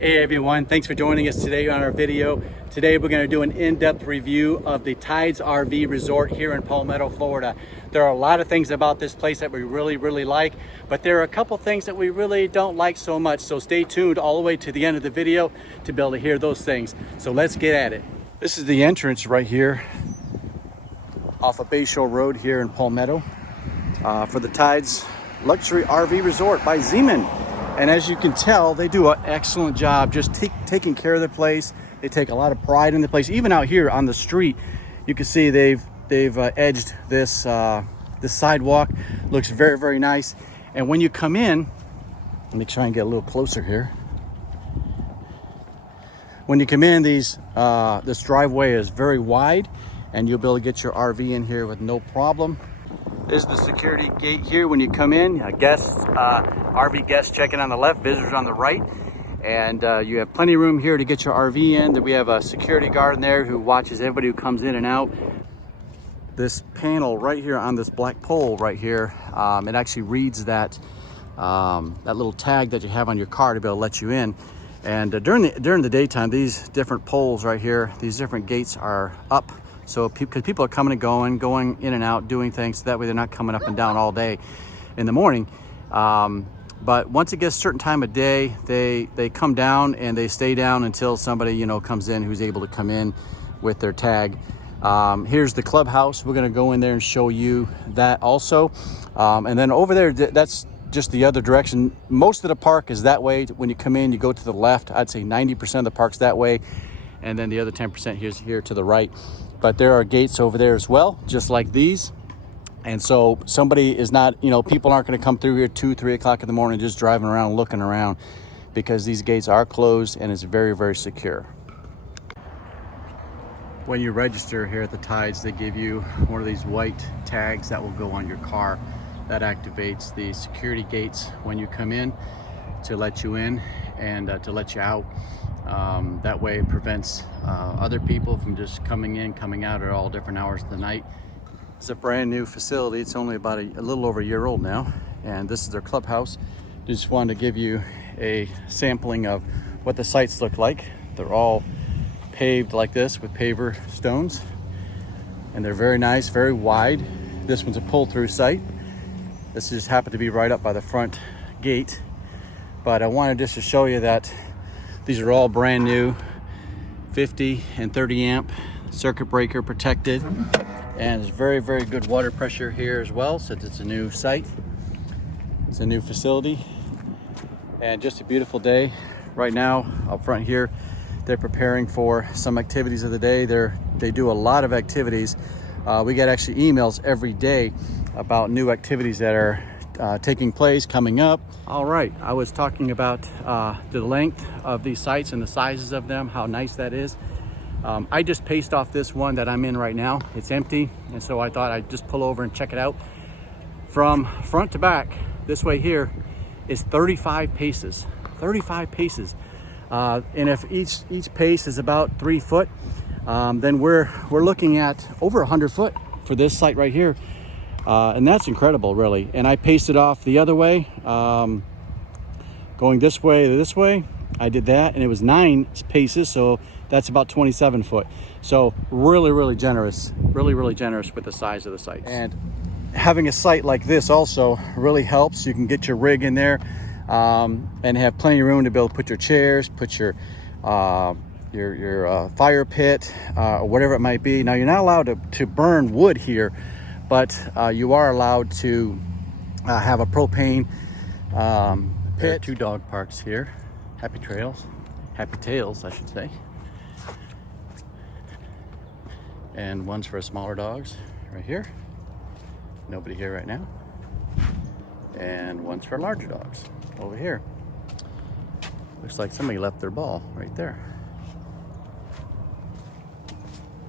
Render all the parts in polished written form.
Hey everyone, thanks for joining us today on our video. Today we're going to do an in-depth review of the Tides RV Resort here in Palmetto, Florida. There are a lot of things about this place that we really like, but there are a couple things that we really don't like so much. So stay tuned all the way to the end of the video to be able to hear those things. So let's get at it. This is the entrance right here off of Beech Road here in Palmetto for the Tides Luxury RV Resort by Measuremen. And as you can tell, they do an excellent job just taking care of the place. They take a lot of pride in the place. Even out here on the street, you can see they've edged this this sidewalk. Looks very nice. And when you come in, let me try and get a little closer here. When you come in, this driveway is very wide, and you'll be able to get your RV in here with no problem. There's the security gate here when you come in. RV guests checking on the left, visitors on the right. And you have plenty of room here to get your RV in. We have a security guard in there who watches everybody who comes in and out. This panel right here on this black pole right here, it actually reads that little tag that you have on your car to be able to let you in. And during the daytime, these different poles right here, these different gates are up. So because people are coming and going in and out, doing things, so that way they're not coming up and down all day in the morning. But once it gets a certain time of day, they come down and they stay down until somebody, comes in who's able to come in with their tag. Here's the clubhouse. We're gonna go in there and show you that also. And then over there, that's just the other direction. Most of the park is that way. When you come in, you go to the left. I'd say 90% of the park's that way. And then the other 10% here to the right. But there are gates over there as well, just like these. And so somebody is not, people aren't going to come through here 2-3 o'clock in the morning just driving around, looking around, because these gates are closed and it's very secure. When you register here at the Tides, they give you one of these white tags that will go on your car. That activates the security gates when you come in to let you in and to let you out. That way it prevents other people from just coming in, coming out at all different hours of the night. It's a brand new facility. It's only about a little over a year old now, and this is their clubhouse. Just wanted to give you a sampling of what the sites look like. They're all paved like this with paver stones, and they're very nice, very wide. This one's a pull-through site. This just happened to be right up by the front gate, but I wanted just to show you that these are all brand new, 50 and 30 amp, circuit breaker protected, and it's very good water pressure here as well, since it's a new site. It's a new facility, and just a beautiful day. Right now, up front here, they're preparing for some activities of the day. They do a lot of activities. We get actually emails every day about new activities that are taking place, coming up. All right, I was talking about the length of these sites and the sizes of them, how nice that is. I just paced off this one that I'm in right now. It's empty, and so I thought I'd just pull over and check it out. From front to back, this way here, is 35 paces. 35 paces. And if each pace is about 3 foot, then we're looking at over 100 foot for this site right here. And that's incredible, really. And I paced it off the other way, going this way to this way. I did that, and it was 9 paces, so that's about 27 foot. So really generous, really generous with the size of the sites. And having a site like this also really helps. You can get your rig in there and have plenty of room to be able to put your chairs, put your fire pit, or whatever it might be. Now, you're not allowed to burn wood here, but you are allowed to have a propane pit. There are 2 dog parks here. Happy tails, I should say. And one's for smaller dogs right here. Nobody here right now. And one's for larger dogs over here. Looks like somebody left their ball right there.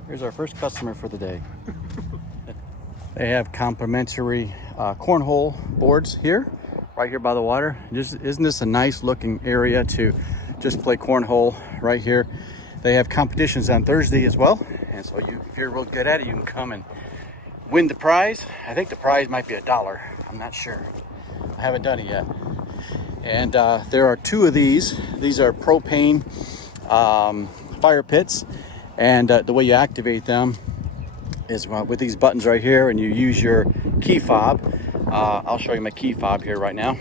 Here's our first customer for the day. They have complimentary cornhole boards here, right here by the water. Isn't this a nice looking area to just play cornhole right here? They have competitions on Thursday as well, and so if you're real good at it, you can come and win the prize. I think the prize might be $1. I'm not sure. I haven't done it yet. And there are two of these. These are propane fire pits, and the way you activate them is with these buttons right here, and you use your key fob. I'll show you my key fob here right now.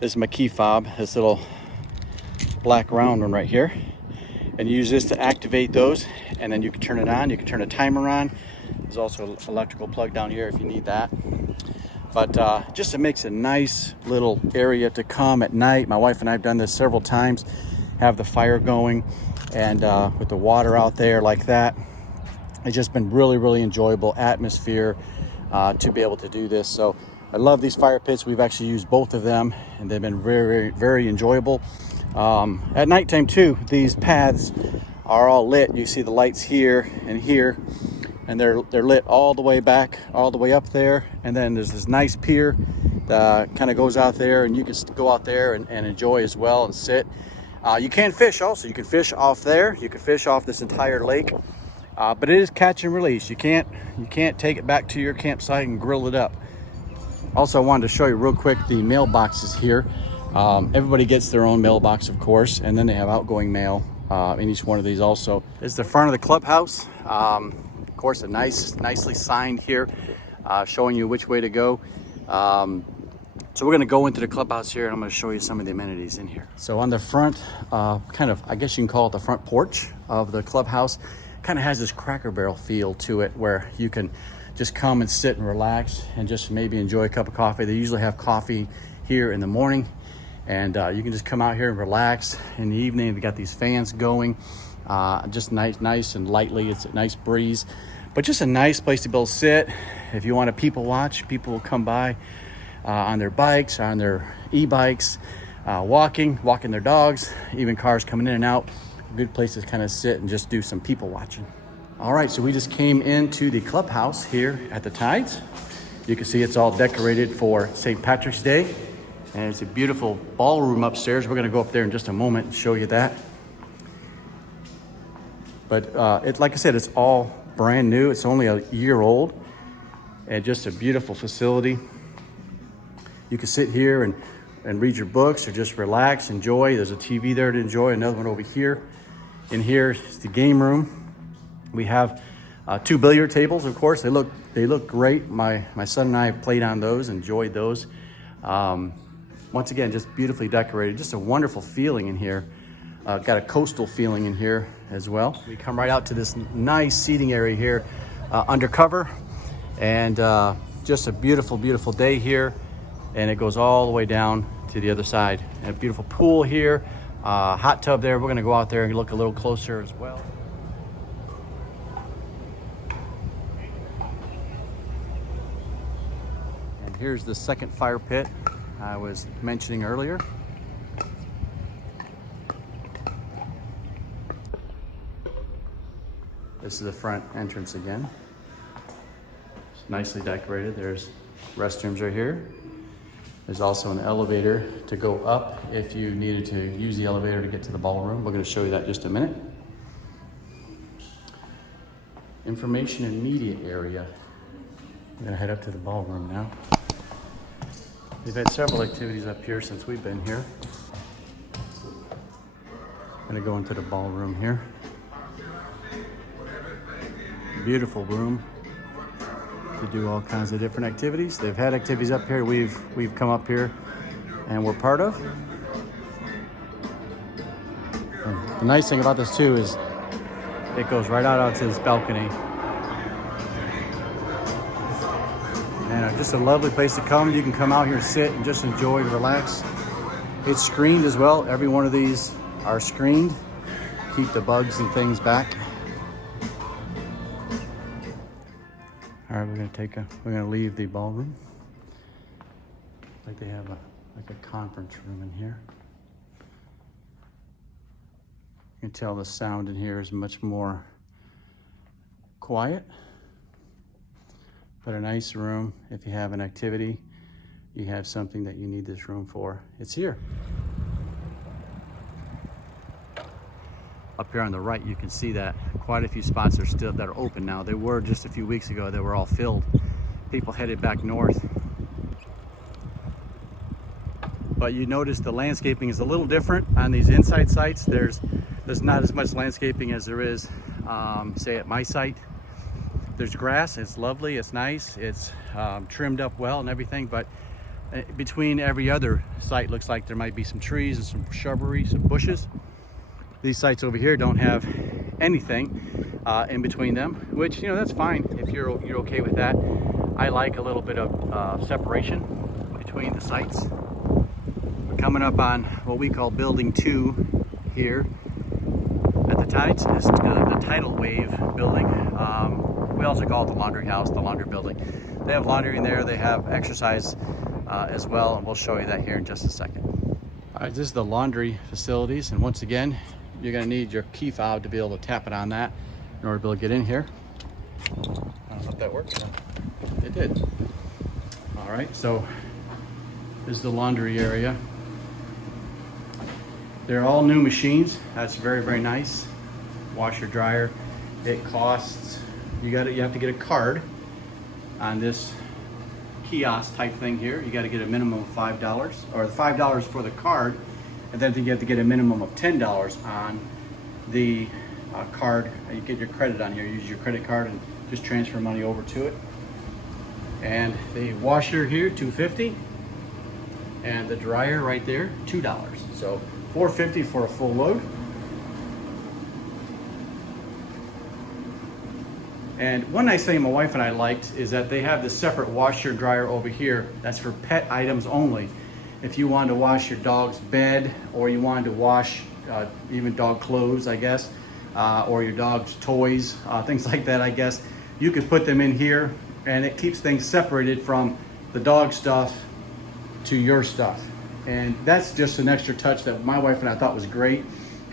This is my key fob, this little black round one right here, and you use this to activate those, and then you can turn it on. You can turn a timer on. There's also an electrical plug down here if you need that. But just it makes a nice little area to come at night. My wife and I have done this several times, have the fire going, and with the water out there like that. It's just been really, really enjoyable atmosphere to be able to do this. So I love these fire pits. We've actually used both of them, and they've been very, very, very enjoyable. At nighttime too, these paths are all lit. You see the lights here and here, and they're lit all the way back, all the way up there. And then there's this nice pier that kind of goes out there, and you can go out there and enjoy as well and sit. You can fish also. You can fish off there. You can fish off this entire lake, but it is catch and release. You can't take it back to your campsite and grill it up. Also, I wanted to show you real quick the mailboxes here. Everybody gets their own mailbox, of course, and then they have outgoing mail in each one of these also. This is the front of the clubhouse. Of course, nicely signed here, showing you which way to go. So we're gonna go into the clubhouse here, and I'm gonna show you some of the amenities in here. So on the front, kind of, I guess you can call it the front porch of the clubhouse, kind of has this Cracker Barrel feel to it, where you can just come and sit and relax and just maybe enjoy a cup of coffee. They usually have coffee here in the morning, and you can just come out here and relax. In the evening, they got these fans going, just nice and lightly. It's a nice breeze, but just a nice place to be able to sit. If you want to people watch, people will come by on their bikes, on their e-bikes, walking their dogs, even cars coming in and out. A good place to kind of sit and just do some people watching. All right, so we just came into the clubhouse here at the Tides. You can see it's all decorated for St. Patrick's Day, and it's a beautiful ballroom upstairs. We're gonna go up there in just a moment and show you that. But like I said, it's all brand new. It's only a year old, and just a beautiful facility. You can sit here and read your books, or just relax, enjoy. There's a TV there to enjoy, another one over here. In here is the game room. We have 2 billiard tables, of course. They look great. My son and I played on those, enjoyed those. Once again, just beautifully decorated. Just a wonderful feeling in here. Got a coastal feeling in here as well. We come right out to this nice seating area here, undercover, and just a beautiful, beautiful day here. And it goes all the way down to the other side. And a beautiful pool here, hot tub there. We're gonna go out there and look a little closer as well. And here's the second fire pit I was mentioning earlier. This is the front entrance again. It's nicely decorated. There's restrooms right here. There's also an elevator to go up if you needed to use the elevator to get to the ballroom. We're going to show you that in just a minute. Information and media area. I'm going to head up to the ballroom now. We've had several activities up here since we've been here. I'm going to go into the ballroom here. Beautiful room to do all kinds of different activities. They've had activities up here we've come up here and we're part of. And the nice thing about this too is it goes right out onto this balcony. And just a lovely place to come. You can come out here, sit, and just enjoy and relax. It's screened as well. Every one of these are screened. Keep the bugs and things back. All right, we're gonna leave the ballroom. Like they have a conference room in here. You can tell the sound in here is much more quiet, but a nice room. If you have an activity, you have something that you need this room for, it's here. Up here on the right, you can see that quite a few spots that are open now. They were just a few weeks ago, they were all filled. People headed back north. but you notice the landscaping is a little different on these inside sites. There's not as much landscaping as there is, say, at my site. There's grass, it's lovely, it's nice, it's trimmed up well and everything, but between every other site looks like there might be some trees and some shrubbery, some bushes. These sites over here don't have anything in between them, which, you know, that's fine if you're okay with that. I like a little bit of separation between the sites. We're coming up on what we call building 2 here at the Tides. It's the tidal wave building. We also call it the laundry house, the laundry building. They have laundry in there, they have exercise as well, and we'll show you that here in just a second. All right, this is the laundry facilities, and once again, you're gonna need your key fob to be able to tap it on that in order to be able to get in here. I don't know if that works. It did. All right, so this is the laundry area. They're all new machines. That's very, very nice. Washer, dryer. It costs, you have to get a card on this kiosk type thing here. You got to get a minimum of $5, or $5 for the card, and then you have to get a minimum of $10 on the card. You get your credit on here. Use your credit card and just transfer money over to it. And the washer here, $2.50, and the dryer right there, $2. So $4.50 for a full load. And one nice thing my wife and I liked is that they have this separate washer dryer over here. That's for pet items only. If you wanted to wash your dog's bed, or you wanted to wash even dog clothes, I guess, or your dog's toys, things like that, I guess, you could put them in here, and it keeps things separated from the dog stuff to your stuff. And that's just an extra touch that my wife and I thought was great.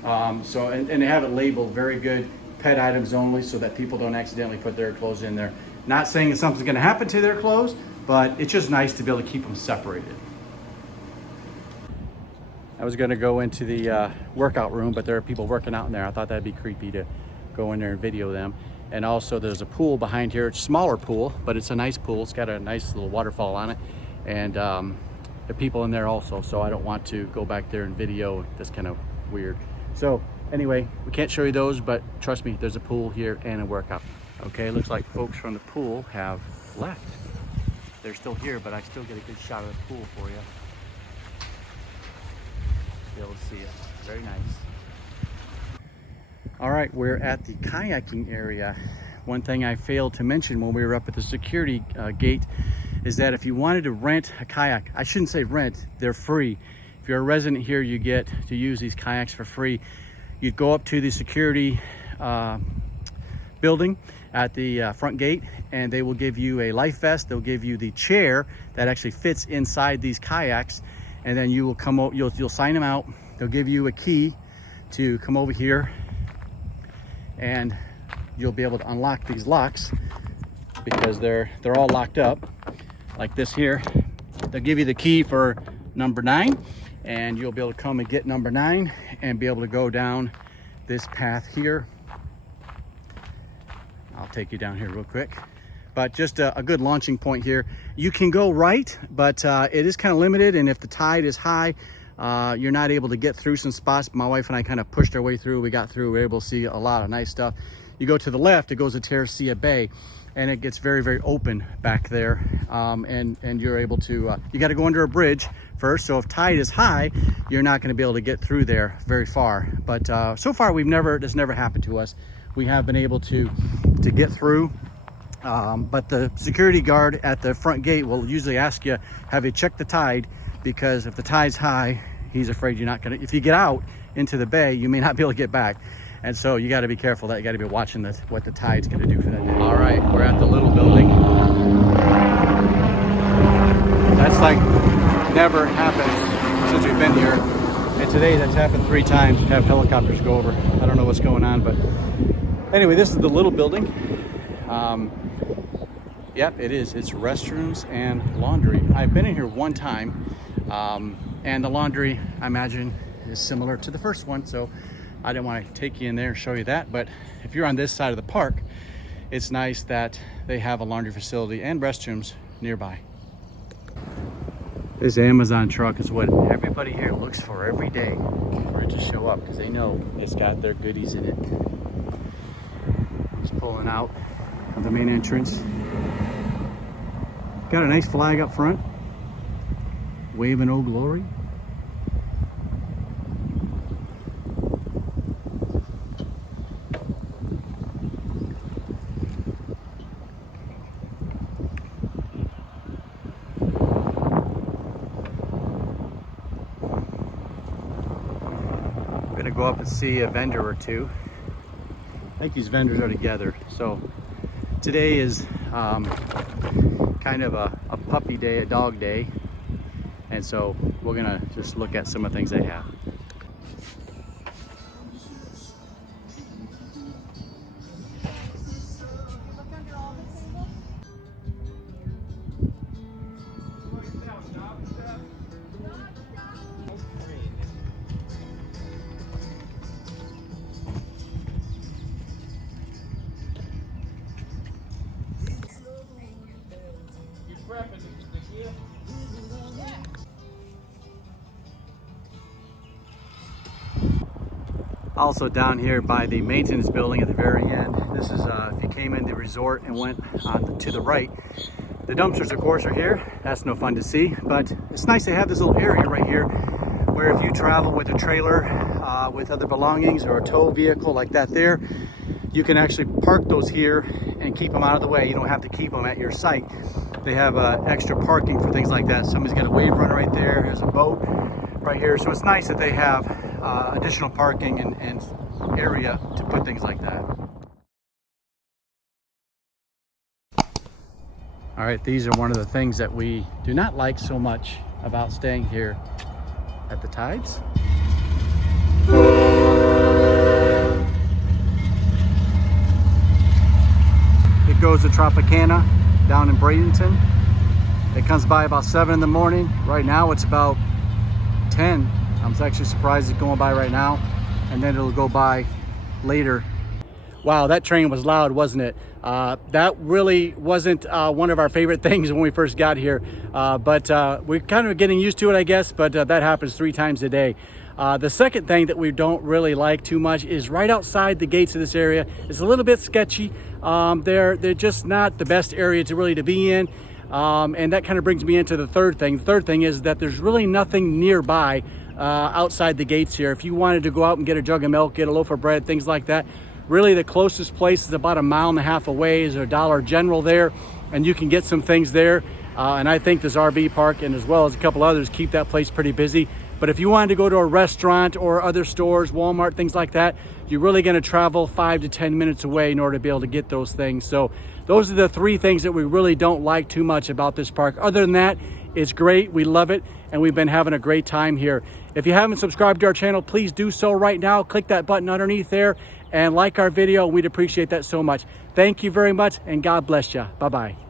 And they have it labeled very good, pet items only, so that people don't accidentally put their clothes in there. Not saying that something's gonna happen to their clothes, but it's just nice to be able to keep them separated. I was gonna go into the workout room, but there are people working out in there. I thought that'd be creepy to go in there and video them. And also there's a pool behind here. It's a smaller pool, but it's a nice pool. It's got a nice little waterfall on it. And there are people in there also, so I don't want to go back there and video. That's kind of weird. So anyway, we can't show you those, but trust me, there's a pool here and a workout. Okay, looks like folks from the pool have left. They're still here, but I still get a good shot of the pool for you. Be able to see it. Very nice. All right, we're at the kayaking area. One thing I failed to mention when we were up at the security gate is that if you wanted to rent a kayak, I shouldn't say rent, they're free. If you're a resident here, you get to use these kayaks for free. You'd go up to the security building at the front gate, and they will give you a life vest. They'll give you the chair that actually fits inside these kayaks, and then you will come over, you'll sign them out. They'll give you a key to come over here, and you'll be able to unlock these locks because they're all locked up like this here. They'll give you the key for number 9, and you'll be able to come and get number 9 and be able to go down this path here. I'll take you down here real quick, but just a good launching point here. You can go right, but it is kind of limited, and if the tide is high, you're not able to get through some spots. My wife and I kind of pushed our way through. We got through. We were able to see a lot of nice stuff. You go to the left, it goes to Terracea Bay, and it gets very, very open back there. And you're able to, you got to go under a bridge first. So if tide is high, you're not going to be able to get through there very far. But so far, this never happened to us. We have been able to get through. But the security guard at the front gate will usually ask you, have you checked the tide? Because if the tide's high, he's afraid you're not gonna, if you get out into the bay, you may not be able to get back. And so you gotta be careful that you gotta be watching what the tide's gonna do for that day. All right, we're at the little building. That's like never happened since we've been here. And today that's happened 3 times. We have helicopters go over. I don't know what's going on, but anyway, this is the little building. Yep, it is. It's restrooms and laundry. I've been in here one time, and the laundry, I imagine, is similar to the first one, so I didn't want to take you in there and show you that. But if you're on this side of the park, it's nice that they have a laundry facility and restrooms nearby. This Amazon truck is what everybody here looks for every day for it to show up, because they know it's got their goodies in it. Just pulling out of the main entrance. Got a nice flag up front, waving "Oh Glory." Gonna go up and see a vendor or two. I think these vendors are together. So today is kind of a puppy day, a dog day. And so we're gonna just look at some of the things they have. Also down here by the maintenance building at the very end, this is if you came in the resort and went on to the right. The dumpsters, of course, are here. That's no fun to see, but it's nice to have this little area right here where if you travel with a trailer with other belongings or a tow vehicle like that there, you can actually park those here and keep them out of the way. You don't have to keep them at your site. They have extra parking for things like that. Somebody's got a wave runner right there. There's a boat right here. So it's nice that they have additional parking and area to put things like that. All right, these are one of the things that we do not like so much about staying here at the tides. It goes to Tropicana down in Bradenton. It comes by about 7 in the morning. Right now it's about 10. I'm actually surprised it's going by right now, and then it'll go by later. Wow, that train was loud, wasn't it? That really wasn't one of our favorite things when we first got here, but we're kind of getting used to it, I guess, but that happens 3 times a day. The second thing that we don't really like too much is right outside the gates of this area. It's a little bit sketchy. They're just not the best area to be in. And that kind of brings me into the third thing. The third thing is that there's really nothing nearby outside the gates here. If you wanted to go out and get a jug of milk, get a loaf of bread, things like that, really the closest place is about 1.5 miles away. Is a Dollar General there, and you can get some things there. And I think this RV park, and as well as a couple others, keep that place pretty busy. But if you wanted to go to a restaurant or other stores, Walmart, things like that, you're really going to travel 5 to 10 minutes away in order to be able to get those things. So those are the 3 things that we really don't like too much about this park. Other than that, it's great. We love it, and we've been having a great time here. If you haven't subscribed to our channel, please do so right now. Click that button underneath there and like our video. We'd appreciate that so much. Thank you very much, and God bless you. Bye-bye.